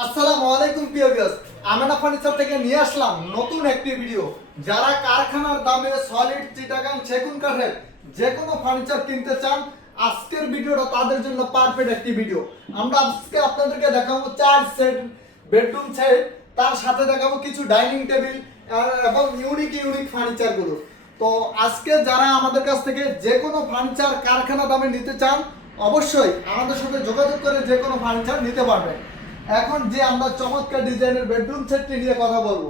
আসসালামু আলাইকুম, প্রিয় ভিউয়ার্স আমেনা ফার্নিচার থেকে নিয়ে আসলাম নতুন একটি ভিডিও যারা কারখানার দামে সলিড চিটাগাং সেগুন কাঠের যে কোনো ফার্নিচার কিনতে চান, আজকের ভিডিওটা তাদের জন্য পারফেক্ট একটি ভিডিও আমরা আজকে আপনাদেরকে দেখাবো চার সেট বেডরুম সেট তার সাথে দেখাবো কিছু ডাইনিং টেবিল এবং ইউনিক ইউনিক ফার্নিচারগুলো তো আজকে যারা আমাদের কাছ থেকে যে কোনো ফার্নিচার কারখানা দামে নিতে চান, অবশ্যই আমাদের সাথে যোগাযোগ করে যে কোনো ফার্নিচার নিতে পারবেন। এখন যে আমরা চমৎকার ডিজাইনের বেডরুম সেটটি নিয়ে কথা বলব,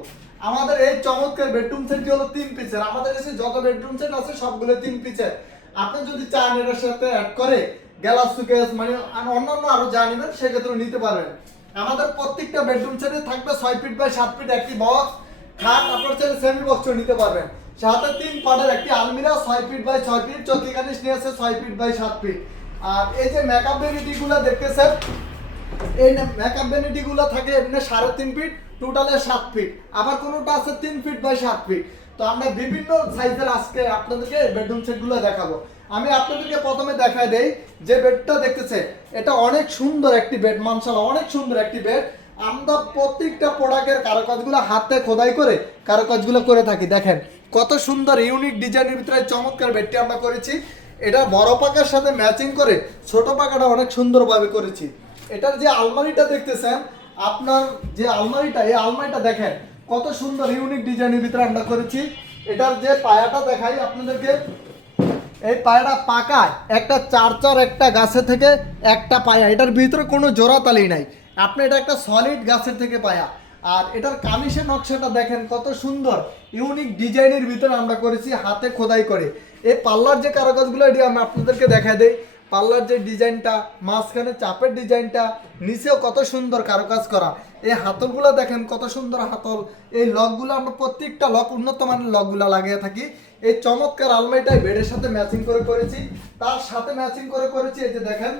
আমাদের এই চমৎকার বেডরুম সেটটি হলো তিন পিসের আমাদের কাছে যত বেডরুম সেট আছে, সবগুলো তিন পিসের আপনি যদি চান এটার সাথে অ্যাড করে গ্যালাস সুকেস মানে অন্যান্য আরও যা নেবেন, সেক্ষেত্রে নিতে পারবেন। আমাদের প্রত্যেকটা বেডরুম সেটে থাকবে ছয় ফিট বাই সাত ফিট একটি বক্স খাট, আপনার চাইলে সেমি বক্স নিতে পারবেন। সাথে তিন পাটের একটি আলমিরা, ছয় ফিট বাই ছয় ফিট চৌকি কানিস নিয়ে আছে ছয় ফিট বাই সাত ফিট আর এই যে মেকআপ ভ্যানিটি গুলো দেখতেছেন এই মেকআপ ভ্যানিটি গুলো থাকে এমনি সাড়ে তিন ফিট টোটালে সাত ফিট আবার কোনোটা আছে তিন ফিট বাই সাত ফিট তো আমরা বিভিন্ন সাইজের আজকে আপনাদেরকে বেডরুম সেটগুলো দেখাবো। আমি আপনাদেরকে প্রথমে দেখাই দেই যে বেডটা দেখতেছে, এটা অনেক সুন্দর একটি বেড মানসালা অনেক সুন্দর একটি বেড আমরা প্রত্যেকটা প্রোডাক্টের কারুকাজগুলো হাতে খোদাই করে কারুকাজগুলো করে থাকি। দেখেন, কত সুন্দর ইউনিক ডিজাইনের ভিতরে চমৎকার বেডটি আমরা করেছি। এটা বড় পাকার সাথে ম্যাচিং করে ছোট পাকাটা অনেক সুন্দরভাবে করেছি। এটার যে আলমারিটা দেখতেছেন, আপনার যে আলমারিটা, এই আলমারিটা দেখেন, কত সুন্দর ইউনিক ডিজাইনের ভিতরে আমরা করেছি। এটার যে পায়াটা দেখাই আপনাদেরকে, এই পায়াটা পাকায় একটা চারচার একটা গাছের থেকে একটা পায়া। এটার ভিতরে কোনো জোড়াতালি নাই। আপনি এটা একটা সলিড গাছের থেকে পায়া। আর এটার কামিশের নকশাটা দেখেন, কত সুন্দর ইউনিক ডিজাইনের ভিতরে আমরা করেছি, হাতে খোদাই করে। এই পাল্লার যে কারুকাজগুলো, এটি আমি আপনাদেরকে দেখা দেই। পাল্লার যে ডিজাইনটা, মাঝখানে চাপের ডিজাইনটা, নিচেও কত সুন্দর কারুকাজ করা। এই হাতলগুলো দেখেন কত সুন্দর হাতল। এই লকগুলো আমরা প্রত্যেকটা লক, উন্নত মানের লকগুলো লাগিয়ে থাকি। এই চমৎকার আলমারিটাই বেডের সাথে ম্যাচিং করে করেছি। তার সাথে ম্যাচিং করে করেছি এই যে দেখেন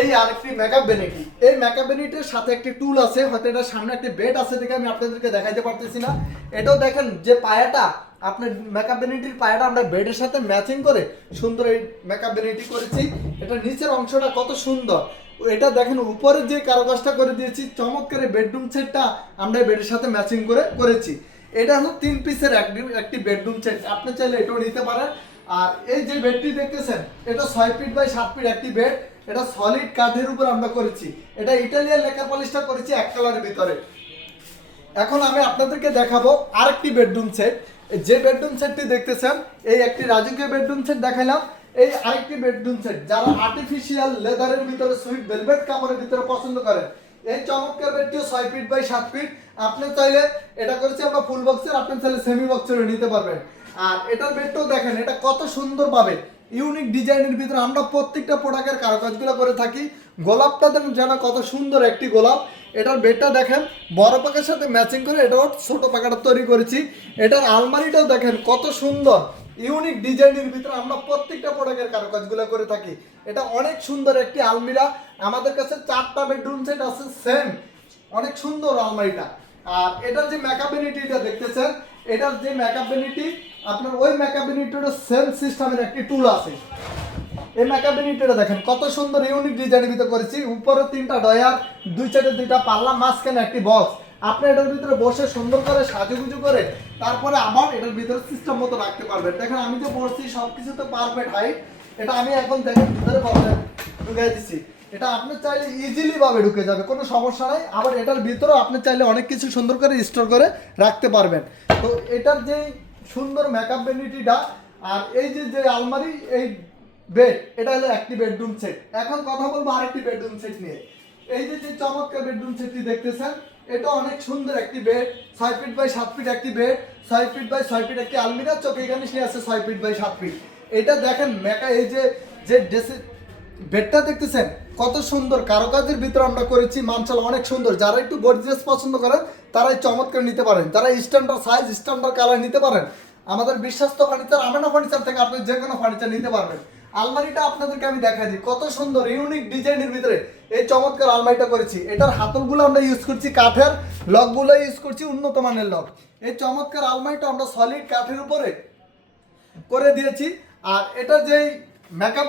এই আরেকটি মেকআপ বেনিটি এই মেকআপ বেনিটির সাথে একটি টুল আছে, হয়তো এটা সামনে একটি বেড আছে দেখে আমি আপনাদেরকে দেখাইতে পারতেছি না। এটাও দেখেন যে পায়াটা, আপনার মেকআপ বেনিটির পায়াটা আমরা বেডের সাথে ম্যাচিং করে সুন্দর এই মেকআপ বেনিটি করেছি। এটা নিচের অংশটা কত সুন্দর। এটা দেখেন, উপরে যে কারুকাজটা করে দিয়েছি, চমৎকার বেডরুম সেটটা আমরা বেডের সাথে ম্যাচিং করে করেছি। এটা হলো তিন পিসের একটি বেডরুম সেট আপনি চাইলে এটাও নিতে পারেন। আর এই যে বেডটি দেখতেছেন, এটা ছয় ফিট বাই সাত ফিট একটি বেড এটা সলিড কাঠের উপর আমরা করেছি। এটা ইটালিয়ান লেখা পলিশটা করেছি এক কালারের ভিতরে। এখন আমি আপনাদেরকে দেখাবো আরেকটি বেডরুম সেট যে বেডরুম সেটটি দেখতেছেন, এই একটি রাজকীয় বেডরুম সেট দেখাইলাম। এই আরেকটি বেডরুম সেট যারা আর্টিফিশিয়াল লেদারের ভিতরে সুইট ভেলভেট কাপড়ের ভিতরে পছন্দ করেন, এই চমৎকার বেডটিও ছয় ফিট বাই সাত ফিট আপনি চাইলে এটা করেছি আমরা ফুল বক্সের আপনি চাইলে সেমি বক্সেরও নিতে পারবেন। আর এটার বেডটাও দেখেন, এটা কত সুন্দর পাবে। ইউনিক ডিজাইনের ভিতরে আমরা প্রত্যেকটা প্রোডাক্টের কারুকাজগুলো করে থাকি। গোলাপটা দেখেন যেন কত সুন্দর একটি গোলাপ। এটার বেডটা দেখেন, বড় পাকার সাথে ম্যাচিং করে এটাও ছোট পাকাটা তৈরি করেছি। এটার আলমারিটাও দেখেন কত সুন্দর। ইউনিক ডিজাইনের ভিতরে আমরা প্রত্যেকটা প্রোডাক্টের কারুকাজগুলো করে থাকি। এটা অনেক সুন্দর একটি আলমিরা। আমাদের কাছে চারটা বেডরুম সেট আছে, সেম। অনেক সুন্দর আলমারিটা। আর এটার যে মেকআপ বেনিটিটা দেখতেছেন, এটার যে মেকআপ বেনিটি আপনার ওই মেকআপ বেনিটির সেম সিস্টেমের একটি টুল আছে। এই মেকআপ দেখেন, কত সুন্দর ইউনিক ডিজাইনের ভিতরে করেছি। উপরে তিনটা ডয়ার দুই সাইডে দুইটা পাল্লা, মাঝখানে একটি বক্স আপনি এটার ভিতরে বসে সুন্দর করে সাজুগুজু করে তারপরে আবার এটার ভিতরে সিস্টেম মতো রাখতে পারবেন। দেখেন, আমি তো বলছি সব কিছু তো পারফেক্ট হাইট এটা আমি এখন দেখেন, ভিতরে পারবেন ঢুকাই দিচ্ছি এটা আপনি চাইলে ইজিলি ভাবে ঢুকে যাবে, কোনো সমস্যা নাই। আবার এটার ভিতরেও আপনি চাইলে অনেক কিছু সুন্দর করে স্টোর করে রাখতে পারবেন। তো এটার যে সুন্দর মেকআপ বেনিটিটা আর এই যে যে আলমারি, এই বেড এটা হলো একটি বেডরুম সেট এখন কথা বলব আরেকটি বেডরুম সেট নিয়ে। এই যে যে চমৎকার বেডরুম সেটটি দেখতেছেন, এটা অনেক সুন্দর একটি বেড ছয় ফিট বাই সাত ফিট একটি বেড ছয় ফিট বাই ছয় ফিট একটি আলমিরা চোখে এখানে সে আছে ছয় ফিট বাই সাত ফিট এটা দেখেন মেকা এই যে যে ড্রেসে বেডটা দেখতেছেন, কত সুন্দর। কারুকাজের ভিতরে আমরা করেছি মানসাল অনেক সুন্দর। যারা একটু গর্জিয়াস পছন্দ করেন তারা এই চমৎকার নিতে পারেন। যারা স্ট্যান্ডার্ড সাইজ স্ট্যান্ডার্ড কালার নিতে পারেন, আমাদের বিশ্বস্ত ফার্নিচার আমেনা ফার্নিচার থেকে আপনি যে কোনো ফার্নিচার নিতে পারবেন। আলমারিটা আপনাদেরকে আমি দেখা দিই, কত সুন্দর ইউনিক ডিজাইনের ভিতরে। এই চমৎকার আলমারিটা করেছি। এটার হাতলগুলো আমরা ইউজ করছি কাঠের লকগুলো ইউজ করছি উন্নত মানের লক এই চমৎকার আলমারিটা আমরা সলিড কাঠের উপরে করে দিয়েছি। আর এটা যেই মেকআপ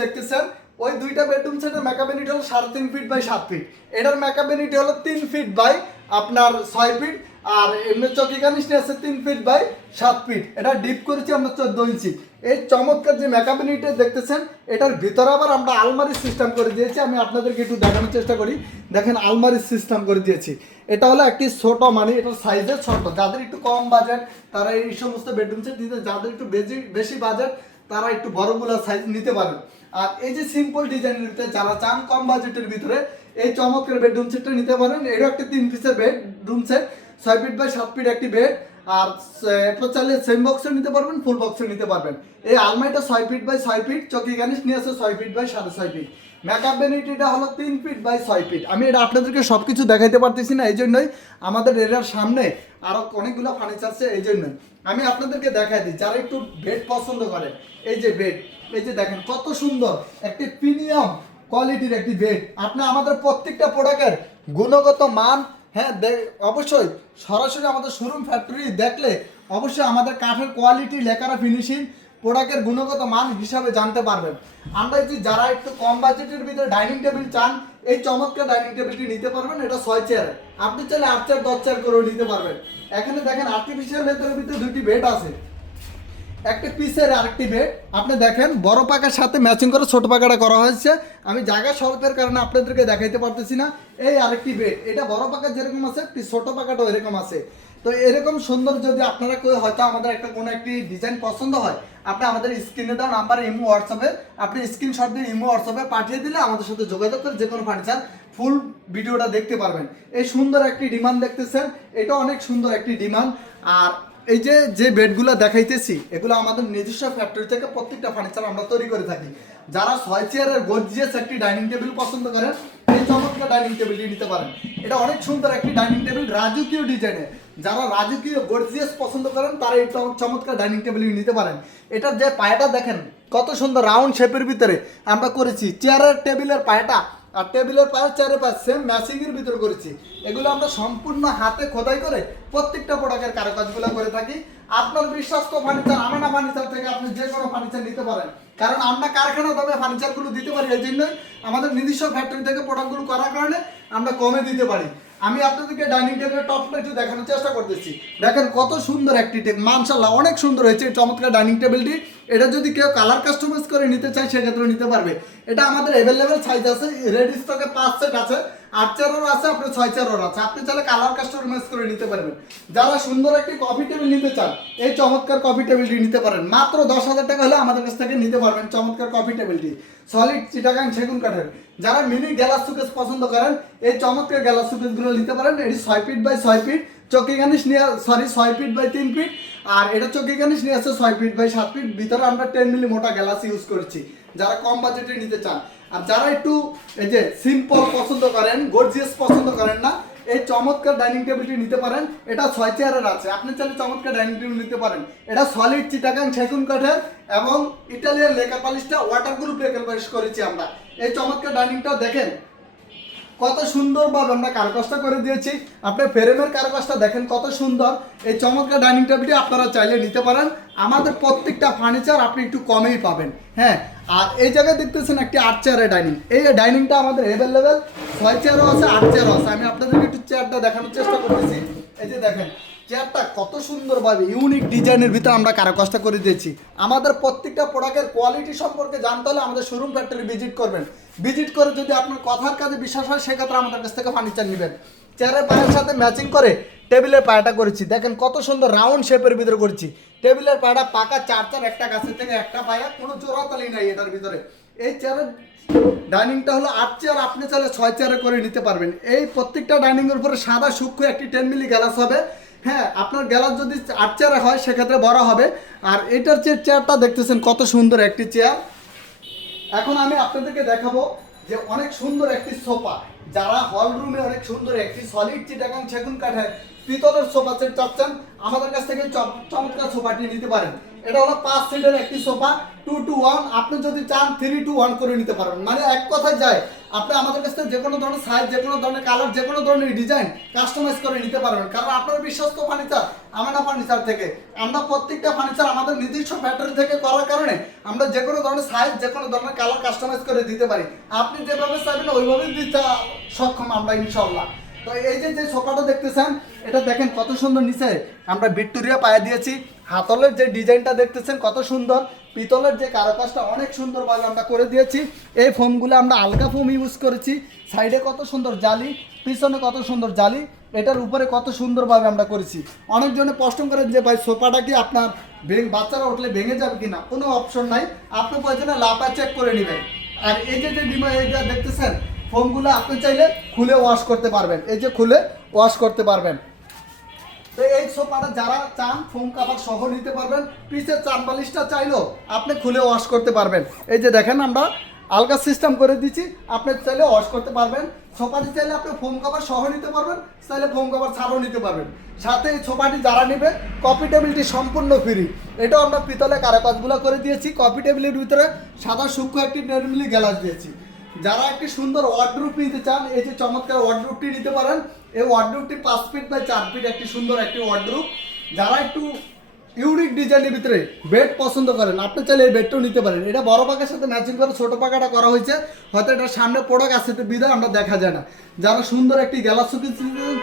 দেখতেছেন ওই দুইটা বেডরুম সেটের মেকাবেনিটি হলো সাড়ে তিন ফিট বাই সাত ফিট এটার মেকাবেনিটি হলো তিন ফিট বাই আপনার ছয় ফিট আর এমনি চকি কানিস নিয়ে আছে তিন ফিট বাই সাত ফিট এটা ডিপ করেছি আমরা চোদ্দ ইঞ্চি। এই চমৎকার যে মেকাবেনিটি দেখতেছেন, এটার ভিতরে আবার আমরা আলমারি সিস্টেম করে দিয়েছি। আমি আপনাদেরকে একটু দেখানোর চেষ্টা করি। দেখেন আলমারি সিস্টেম করে দিয়েছি। এটা হলো একটি ছোট মানে এটার সাইজে ছোট। যাদের একটু কম বাজেট তারা এই সমস্ত বেডরুম সেট দিতে যাদের একটু বেশি বেশি বাজেট তারা একটু বড়গুলো সাইজ নিতে পারেন আর এই যে সিম্পল ডিজাইনের ভিতরে যারা চান কম বাজেটের ভিতরে, এই চমৎকার বেডরুম সেটটা নিতে পারেন। এটা একটা তিন পিসের বেডরুম সেট ছয় ফিট বাই সাত ফিট একটি বেড আর এটা চাইলে সেম বক্সও নিতে পারবেন ফুল বক্সও নিতে পারবেন। এই আলমারিটা ছয় ফিট বাই ছয় ফিট চকি গানিশ নিয়ে আসে ছয় ফিট বাই সাড়ে ছয় ফিট মেকআপ বেনিটিটা হলো তিন ফিট বাই ছয় ফিট আমি এটা আপনাদেরকে সব কিছু দেখাইতে পারতেছি না এই জন্যই আমাদের সামনে আরও অনেকগুলো ফার্নিচার আছে এই জন্যই আমি আপনাদেরকে দেখাই দিই, যারা একটু বেড পছন্দ এই যে বেড এই যে দেখেন কত সুন্দর, একটি প্রিমিয়াম কোয়ালিটির একটি বেড আপনি আমাদের প্রত্যেকটা প্রোডাক্টের গুণগত মান হ্যাঁ অবশ্যই সরাসরি আমাদের শোরুম ফ্যাক্টরি দেখলে অবশ্যই আমাদের কাঠের কোয়ালিটি লেখারা ফিনিশিং প্রোডাক্টের গুণগত মান হিসাবে জানতে পারবেন। আমরা যদি যারা একটু কম বাজেটের ভিতরে ডাইনিং টেবিল চান, এই চমৎকার ডাইনিং টেবিলটি নিতে পারবেন, এটা ছয় চেয়ার আপনি চাইলে আট চেয়ার দশ চেয়ার করেও নিতে পারবেন। এখানে দেখেন আর্টিফিশিয়াল লেদারের ভিতরে দুটি বেড আছে। একটা পিসের আরেকটি বেড আপনি দেখেন, বড় পাকার সাথে ম্যাচিং করে ছোট পাকাটা করা হয়েছে। আমি জায়গা স্বল্পের কারণে আপনাদেরকে দেখাইতে পারতেছি না। এই আরেকটি বেড এটা বড় পাকা যেরকম আছে ছোট পাকাটাও এরকম আছে। তো এরকম সুন্দর যদি আপনারা কেউ হয়তো আমাদের একটা কোনো একটি ডিজাইন পছন্দ হয়, আপনি আমাদের স্ক্রিনে দেওয়া নাম্বার ইমো হোয়াটসঅ্যাপে আপনি স্ক্রিনশট দিয়ে ইমো হোয়াটসঅ্যাপে পাঠিয়ে দিলে আমাদের সাথে যোগাযোগ করে যে কোনো ফার্নিচার ফুল ভিডিওটা দেখতে পারবেন। এই সুন্দর একটি ডিমান্ড দেখতেছেন, এটা অনেক সুন্দর একটি ডিমান্ড আর এই যে যে বেডগুলো দেখাইতেছি, এগুলো আমাদের নিজস্ব ফ্যাক্টরি থেকে প্রত্যেকটা ফার্নিচার আমরা তৈরি করে থাকি। যারা ছয় চেয়ারের গর্জিয়াস একটি ডাইনিং টেবিল পছন্দ করেন, এই চমৎকার ডাইনিং টেবিলটি নিতে পারেন। এটা অনেক সুন্দর একটি ডাইনিং টেবিল রাজকীয় ডিজাইনের যারা রাজকীয় গর্জিয়াস পছন্দ করেন, তারা চম- চমৎকার ডাইনিং টেবিল নিতে পারেন। এটার যে পায়াটা দেখেন, কত সুন্দর রাউন্ড শেপের ভিতরে আমরা করেছি। চেয়ারের টেবিলের পায়াটা আর টেবিলের পায়ে চেয়ারের পায়ে সেম ম্যাচিং এর ভিতরে করেছি। এগুলো আমরা সম্পূর্ণ হাতে খোদাই করে প্রত্যেকটা প্রোডাক্টের কারুকাজগুলো করে থাকি। আপনার বিশ্বস্ত ফার্নিচার আমেনা ফার্নিচার থেকে আপনি যে কোনো ফার্নিচার নিতে পারেন। কারণ আমরা কারখানা দামে ফার্নিচারগুলো দিতে পারি, এই জন্যই আমাদের নিজস্ব ফ্যাক্টরি থেকে প্রোডাক্টগুলো করার কারণে আমরা কমে দিতে পারি। আমি আপনাদেরকে ডাইনিং টেবিলের টপটা একটু দেখানোর চেষ্টা করতেছি। দেখেন কত সুন্দর একটি টেবিল মানশাল্লাহ অনেক সুন্দর হয়েছে এই চমৎকার ডাইনিং টেবিলটি এটা যদি কেউ কালার কাস্টমাইজ করে নিতে চায়, সেক্ষেত্রে নিতে পারবে। এটা আমাদের অ্যাভেলেবেল সাইজ আছে রেডি স্টকে পাঁচ সেট আছে। আট চেয়ারও আছে আপনার ছয় চেয়ারও আছে। আপনি চাইলে কালার কাস্টমাইজ করে নিতে পারবেন। যারা সুন্দর একটি কফি টেবিল নিতে চান, এই চমৎকার কফি টেবিলটি নিতে পারেন। মাত্র দশ হাজার টাকা হলে আমাদের কাছ থেকে নিতে পারবেন চমৎকার কফি টেবিলটি সলিড চিটাগাং সেগুন কাঠের। যারা মিনি গ্যালাস সুকেস পছন্দ করেন, এই চমৎকার গ্যালাস সুকেসগুলো নিতে পারেন। এটি ছয় ফিট বাই ছয় ফিট চকি গানিশ নিয়ে সরি ছয় ফিট বাই তিন ফিট আর এটা চকি গানিশ নিয়ে আসছে ছয় ফিট বাই সাত ফিট ভিতরে আমরা টেন মিলি মোটা গ্যালাস ইউজ করছি। যারা কম বাজেটে নিতে চান আর যারা একটু এই যে সিম্পল পছন্দ করেন গর্জিয়াস পছন্দ করেন না, এই চমৎকার ডাইনিং টেবিলটি নিতে পারেন। এটা ছয় চেয়ারের আছে। আপনি চাইলে চমৎকার ডাইনিং টেবিল নিতে পারেন। এটা সলিড চিটাগাং সেগুন কাঠের এবং ইটালিয়ান লেকার পালিশটা ওয়াটার গ্রুপ লেকার পালিশ করেছি আমরা। এই চমৎকার ডাইনিংটাও দেখেন কত সুন্দরভাবে আমরা কারুকাজটা করে দিয়েছি। আপনি ফ্রেমের কারুকাজটা দেখেন কত সুন্দর। এই চমৎকার ডাইনিং টেবিলটি আপনারা চাইলে নিতে পারেন। আমাদের প্রত্যেকটা ফার্নিচার আপনি একটু কমেই পাবেন। হ্যাঁ আর এই জায়গায় দেখতেছেন একটি আট চেয়ারের ডাইনিং এই ডাইনিংটা আমাদের অ্যাভেলেবেল ছয় চেয়ারও আছে, আট চেয়ারও আছে। আমি আপনাদেরকে একটু চেয়ারটা দেখানোর চেষ্টা করতেছি। এই যে দেখেন চেয়ারটা কত সুন্দরভাবে ইউনিক ডিজাইনের ভিতরে আমরা কারুকাজটা করে দিয়েছি। আমাদের প্রত্যেকটা প্রোডাক্টের কোয়ালিটি সম্পর্কে জানতে হলে আমাদের শোরুম ফ্যাক্টরি ভিজিট করবেন। ভিজিট করে যদি আপনার কথার কাজে বিশ্বাস হয়, সেক্ষেত্রে আমাদের কাছ থেকে ফার্নিচার নেবেন। চেয়ারের পায়ের সাথে ম্যাচিং করে টেবিলের পায়াটা করেছি। দেখেন কত সুন্দর রাউন্ড শেপের ভিতরে করেছি। টেবিলের পায়াটা পাকা চার চার, একটা গাছের থেকে একটা পায়া, কোনো চোরাতালি নাই এটার ভিতরে। এই চেয়ারের ডাইনিংটা হলো আট চেয়ার আপনি চাইলে ছয় চেয়ারে করে নিতে পারবেন। এই প্রত্যেকটা ডাইনিংয়ের উপরে সাদা সূক্ষ্ম একটি টেন মিলি গ্যালাস হবে। হ্যাঁ আপনার গ্যালার যদি আট চেয়ার হয়, সেক্ষেত্রে বড় হবে। আর এটার যে চেয়ারটা দেখতেছেন, কত সুন্দর একটি চেয়ার। এখন আমি আপনাদেরকে দেখাবো যে অনেক সুন্দর একটি সোফা। যারা হল রুমে অনেক সুন্দর একটি সলিড চিটাগাং সেগুন কাঠের পিতলের সোফা সেট চাচ্ছেন, আমাদের কাছ থেকে চম- চমৎকার সোফাটি নিতে পারেন। এটা হলো পাঁচ সিটের একটি সোফা টু টু ওয়ান আপনি যদি চান থ্রি টু ওয়ান করে নিতে পারবেন। মানে এক কথায় যায়, আপনি আমাদের কাছ থেকে যে কোনো ধরনের সাইজ যে কোনো ধরনের কালার যে কোনো ধরনের ডিজাইন কাস্টমাইজ করে নিতে পারবেন। কারণ আপনার বিশ্বস্ত ফার্নিচার আমানা ফার্নিচার থেকে, আমরা প্রত্যেকটা ফার্নিচার আমাদের নিজস্ব ফ্যাক্টরি থেকে করার কারণে আমরা যে কোনো ধরনের সাইজ যে কোনো ধরনের কালার কাস্টমাইজ করে দিতে পারি। আপনি যেভাবে চাইবেন, ওইভাবেই দিতে সক্ষম আমরা ইনশাল্লাহ তো এই যে যে সোফাটা দেখতেছেন, এটা দেখেন কত সুন্দর নিচে আমরা ভিক্টোরিয়া পায়ে দিয়েছি। হাতলের যে ডিজাইনটা দেখতেছেন কত সুন্দর, পিতলের যে কারুকাজটা অনেক সুন্দরভাবে আমরা করে দিয়েছি। এই ফোমগুলো আমরা আলগা ফোম ইউজ করেছি। সাইডে কত সুন্দর জালি, পিছনে কত সুন্দর জালি, এটার উপরে কত সুন্দরভাবে আমরা করেছি। অনেকজনে প্রশ্ন করেন যে, ভাই, সোফাটা কি আপনার বাচ্চারা উঠলে ভেঙে যাবে কিনা? কোনো অপশন নাই। আপনি প্রয়োজনে লাফা চেক করে নেবেন। আর এই যে যে ডিমা এটা দেখতেছেন, ফোমগুলো আপনি চাইলে খুলে ওয়াশ করতে পারবেন। এই যে খুলে ওয়াশ করতে পারবেন। তো এই সোফাটা যারা চান, ফোম কাভার সহ নিতে পারবেন। পিসের চান বালিশটা চাইলেও আপনি খুলে ওয়াশ করতে পারবেন। এই যে দেখেন আমরা আলগা সিস্টেম করে দিচ্ছি, আপনি চাইলে ওয়াশ করতে পারবেন। সোফাটি চাইলে আপনি ফোম কাভার সহ নিতে পারবেন, চাইলে ফোম কাভার ছাড়াও নিতে পারবেন। সাথে এই সোফাটি যারা নেবে কপি টেবিলটি সম্পূর্ণ ফ্রি এটাও আমরা পিতলে কারাকাজগুলো করে দিয়েছি। কপি টেবিলের ভিতরে সাদা সূক্ষ্ম একটি নির্মিলি গ্লাস দিয়েছি। যারা একটি সুন্দর ওয়ার্ডরুপ নিতে চান, এই যে চমৎকার ওয়ার্ডরুপটি নিতে পারেন। এই ওয়ার্ডরুপটি পাঁচ ফিট বাই চার ফিট একটি সুন্দর একটি ওয়ার্ডরুপ যারা একটু ইউনিক ডিজাইনের ভিতরে বেড পছন্দ করেন, আপনি চাইলে এই বেডটাও নিতে পারেন। এটা বড় পাকার সাথে ম্যাচিং করে ছোট পাকাটা করা হয়েছে। হয়তো এটা সামনে প্রোডাক্ট আছে তো বিধায় আমরা দেখা যায় না। যারা সুন্দর একটি গ্যালাস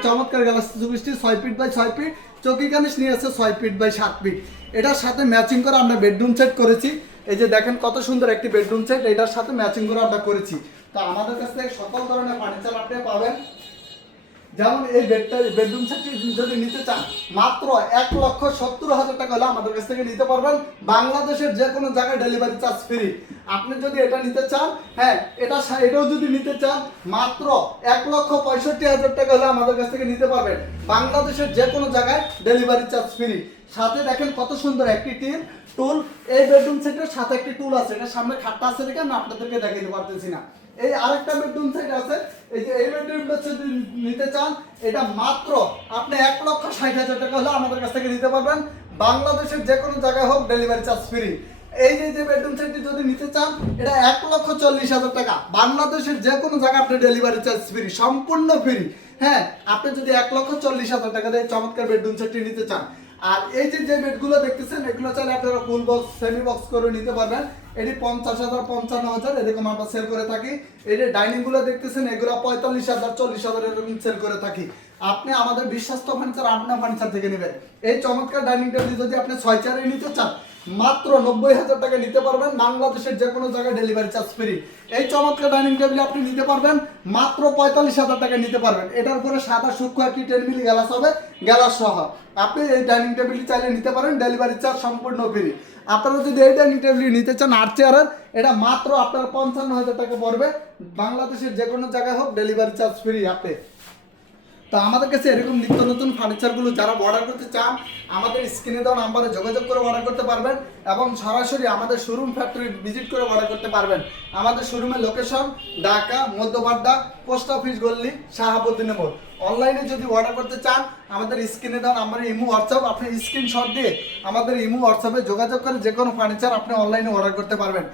চমৎকার গ্যালাস সুপিসটি ছয় ফিট বাই ছয় ফিট চৌকি কানিস নিয়ে আছে ছয় ফিট বাই সাত ফিট এটার সাথে ম্যাচিং করে আমরা বেডরুম সেট করেছি। এই যে দেখেন কত সুন্দর একটি বেডরুম সেট এটার সাথে ম্যাচিং করে আমরা করেছি। তো আমাদের কাছ থেকে সকল ধরনের ফার্নিচার আপনি পাবেন। যেমন এই বেডটা বেডরুম সেটটি যদি নিতে চান, মাত্র এক লক্ষ সত্তর হাজার টাকা হলে আমাদের কাছ থেকে নিতে পারবেন। বাংলাদেশের যে কোনো জায়গায় ডেলিভারি চার্জ ফ্রি আপনি যদি এটা নিতে চান হ্যাঁ এটা এটাও যদি নিতে চান, মাত্র এক লক্ষ পঁয়ষট্টি হাজার টাকা হলে আমাদের কাছ থেকে নিতে পারবেন। বাংলাদেশের যে কোনো জায়গায় ডেলিভারি চার্জ ফ্রি সাথে দেখেন কত সুন্দর একটি টিন। টুল এই বেডরুম সেটের সাথে একটি টুল আছে। এটা সামনে খাটটা আছে দেখে আমি আপনাদেরকে দেখাইতে পারতেছি না। এই আরেকটা বেডরুম সেট আছে, এই যে এই বেডরুমটা যদি নিতে চান, এটা মাত্র আপনি এক লক্ষ ষাট হাজার টাকা হলে আমাদের কাছ থেকে নিতে পারবেন। বাংলাদেশের যে কোনো জায়গায় হোক ডেলিভারি চার্জ ফ্রি এই যে যে বেডরুম সেটটি যদি নিতে চান, এটা এক লক্ষ চল্লিশ হাজার টাকা। বাংলাদেশের যে কোনো জায়গায় আপনি ডেলিভারি চার্জ ফ্রি সম্পূর্ণ ফ্রি হ্যাঁ আপনি যদি এক লক্ষ চল্লিশ হাজার টাকা দিয়ে চমৎকার বেডরুম সেটটি নিতে চান আর এই যে যে বেডগুলো দেখতেছেন, এগুলো চাইলে আপনারা ফুল বক্স সেমি বক্স করে নিতে পারবেন। এটি পঞ্চাশ হাজার, পঞ্চান্ন হাজার, এরকম আমরা সেল করে থাকি। এই যে ডাইনিংগুলো দেখতেছেন, এগুলো পঁয়তাল্লিশ হাজার, চল্লিশ হাজার, এরকম সেল করে থাকি। আপনি আমাদের বিশ্বাস্ত ফার্নিচার আপনা ফার্নিচার থেকে নেবেন। এই চমৎকার ডাইনিং টেবিল যদি আপনি ছয় চারে নিতে চান, মাত্র নব্বই হাজার টাকা নিতে পারবেন। বাংলাদেশের যে কোনো জায়গায় ডেলিভারি চার্জ ফ্রি এই চমৎকার ডাইনিং টেবিল আপনি নিতে পারবেন। মাত্র পঁয়তাল্লিশ হাজার টাকা নিতে পারবেন। এটার উপরে সাদা, সূক্ষ্ম একটি টেন মিলি গ্যালাস হবে গ্যালাস সহ। আপনি এই ডাইনিং টেবিলটি চাইলে নিতে পারেন ডেলিভারি চার্জ সম্পূর্ণ ফ্রি আপনারা যদি এই ডাইনিং টেবিল নিতে চান আট চেয়ারের এটা মাত্র আপনার পঞ্চান্ন হাজার টাকা পড়বে। বাংলাদেশের যে কোনো জায়গায় হোক ডেলিভারি চার্জ ফ্রি আপনি। তো আমাদের কাছে এরকম নিত্য নতুন ফার্নিচারগুলো যারা অর্ডার করতে চান, আমাদের স্ক্রিনে দেওয়া নাম্বারে যোগাযোগ করে অর্ডার করতে পারবেন এবং সরাসরি আমাদের শোরুম ফ্যাক্টরি ভিজিট করে অর্ডার করতে পারবেন। আমাদের শোরুমের location Dhaka Madhyabadda post office গল্লি Shahabuddin মোড়। অনলাইনে যদি অর্ডার করতে চান, আমাদের স্ক্রিনে দেওয়া নাম্বারে ইমো, হোয়াটসঅ্যাপ, আপনি স্ক্রিনশট দিয়ে আমাদের ইমো, হোয়াটসঅ্যাপে যোগাযোগ করে যে কোনো ফার্নিচার আপনি অনলাইনে অর্ডার করতে পারবেন।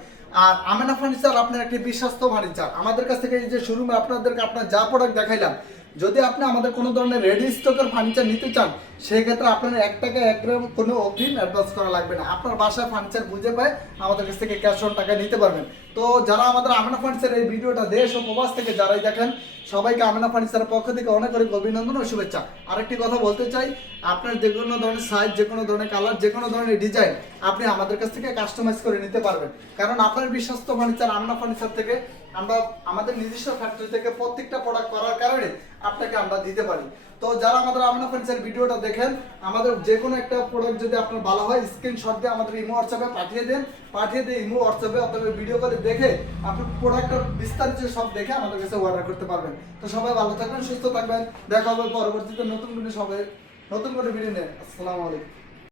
আর আমেনা ফার্নিচার আপনার একটি বিশ্বস্ত ফার্নিচার আমাদের কাছ থেকে এই যে শোরুমে আপনাদেরকে আপনার যা প্রোডাক্ট দেখাইলাম যদি আপনি আমাদের কোনো ধরনের রেডি স্টকের ফার্নিচার নিতে চান, সেক্ষেত্রে আপনার এক টাকা, এক গ্রাম কোনো অগ্রিম অ্যাডভান্স করা লাগবে না। আপনার বাসায় ফার্নিচার বুঝে পায় আমাদের কাছ থেকে ক্যাশ অন টাকা নিতে পারবেন। তো যারা আমাদের আমেনা ফার্নিচার এই ভিডিওটা দেশ ও প্রবাস থেকে যারাই দেখেন, সবাইকে আমেনা ফার্নিচারের পক্ষ থেকে অনেক অনেক অভিনন্দন ও শুভেচ্ছা। আরেকটি কথা বলতে চাই, আপনার যে কোনো ধরনের সাইজ যে কোনো ধরনের কালার যে কোনো ধরনের ডিজাইন আপনি আমাদের কাছ থেকে কাস্টমাইজ করে নিতে পারবেন। কারণ আপনার বিশ্বস্ত ফার্নিচার আমেনা ফার্নিচার থেকে আমরা আমাদের নিজস্ব ফ্যাক্টরি থেকে প্রত্যেকটা প্রোডাক্ট করার কারণে আপনাকে আমরা দিতে পারি। তো যারা আমাদের আমনা ফার্নিচার ভিডিওটা দেখেন, আমাদের যে কোনো একটা প্রোডাক্ট যদি আপনার ভালো হয় স্ক্রিনশট দিয়ে আমাদের ইমো হোয়াটসঅ্যাপে পাঠিয়ে দেন। পাঠিয়ে দিয়ে ইমো হোয়াটসঅ্যাপে আপনাদের ভিডিও করে দেখে আপনি প্রোডাক্টটা বিস্তারিত সব দেখে আমাদের কাছে অর্ডার করতে পারবেন। তো সবাই ভালো থাকবেন, সুস্থ থাকবেন। দেখা হবে পরবর্তীতে নতুন ভিডিও সবাই, নতুন করে ভিডিও নেন আসসালামু আলাইকুম।